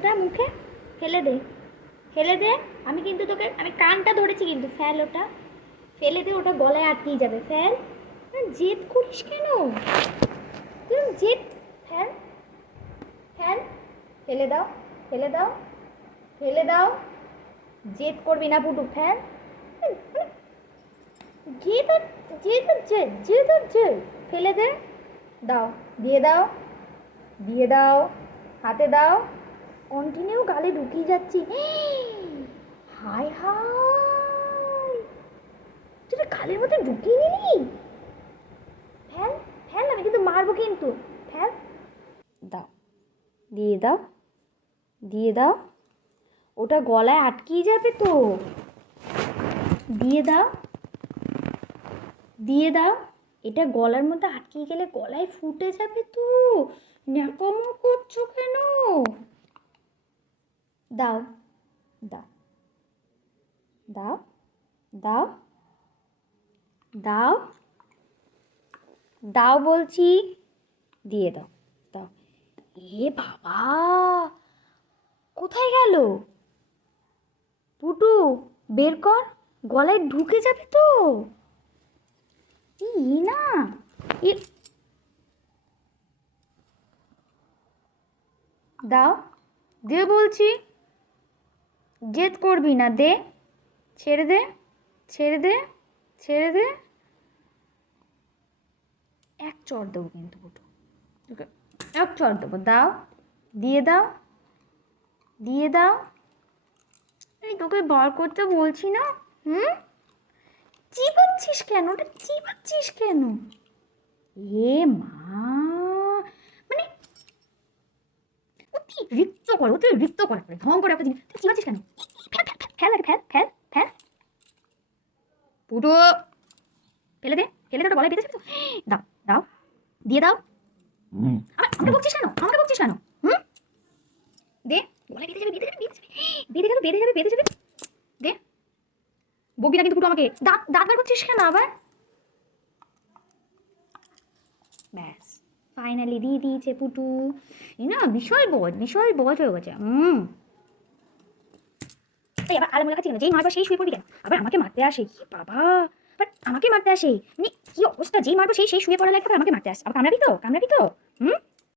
ওটা মুখে, ফেলে দে, ফেলে দে। আমি কিন্তু তোকে, আমি কানটা ধরেছি কিন্তু, ফেল ওটা, ফেলে দে, ওটা গলায় আটকেই যাবে, ফেল। জেদ করিস কেন তুই, জেদ, ফেল, ফেল, ফেলে দাও, ফেলে দাও, ফেলে দাও, জেদ করবি না পুটু, ফেল। জেদ আর জেদ আর জেদ, জেদ আর জেদ, ফেলে দে, দাও, দিয়ে দাও, দিয়ে দাও, হাতে দাও, কন্টিনিউ গালে ঢুকিয়ে যাচ্ছি। হাই হাই, তুই গালের মধ্যে ঢুকিয়ে নিলি, ফেল, ফেল, আমি কিন্তু মারবো কিন্তু, ফেল, দাও, দিয়ে দাও, দিয়ে দাও, ওটা গলায় আটকিয়ে যাবে তো, দিয়ে দাও, দিয়ে দাও, এটা গলার মধ্যে আটকে গেলে গলায় ফুটে যাবে তো, ন্যাকামো করছো কেন, দাও, দাও, দাও, দাও, দাও, দাও বলছি, দিয়ে দাও, দাও। এ বাবা, কোথায় গেল পুটু, বের কর, গলায় ঢুকে যাবে তো, না, এ দাও, দে বলছি, জেদ করবি না, দে, ছেড়ে দে, ছেড়ে দে, ছেড়ে দে, এক চড় দেবো কিন্তু পুটু, এক চড় দেবো, দাও, দিয়ে দাও, দিয়ে দাও, এই তোকে বার করতে বলছি না, চিবাচ্ছিস কেন, ওটা চিবাচ্ছিস কেন, এ মা, মানে অতিরিক্ত করে, অতিরিক্ত করে, ঢং করে একটা জিনিস, তুই চিবাচ্ছিস কেন, fail, fail, fail, fail, fail, fail, পুরো ফেলে দে, ফেলে দে, ওটা গলায় বেঁধে যাবে তো, দাও, দাও, দিয়ে দাও, আমাকে বকছিস কেন, আমাকে বকছিস কেন, দে, গলায় বেঁধে যাবে, বেঁধে যাবে, বেঁধে যাবে, বেঁধে যাবে, বেঁধে যাবে, দে, বকবি না কিন্তু পুরো আমাকে, দাঁত দাঁত বার করছিস কেন আবার, ব্যাস ফাইনালি দিয়ে দিয়েছে পুটু, না বিশাল বজ হয়ে গেছে, এই আবার আলামুলা খাচ্ছি কেন, যেই মারবা সেই শুয়ে পড়বি কেন, আবার আমাকে মারতে আসে, কি বাবা, বাট আমাকে মারতে আসে, মানে কি অবস্থা, যেই মারবো সেই শুয়ে পড়া লাগবে, আমাকে মারতে আসে, আবার কামড়াবি তো, কামড়াবি তো,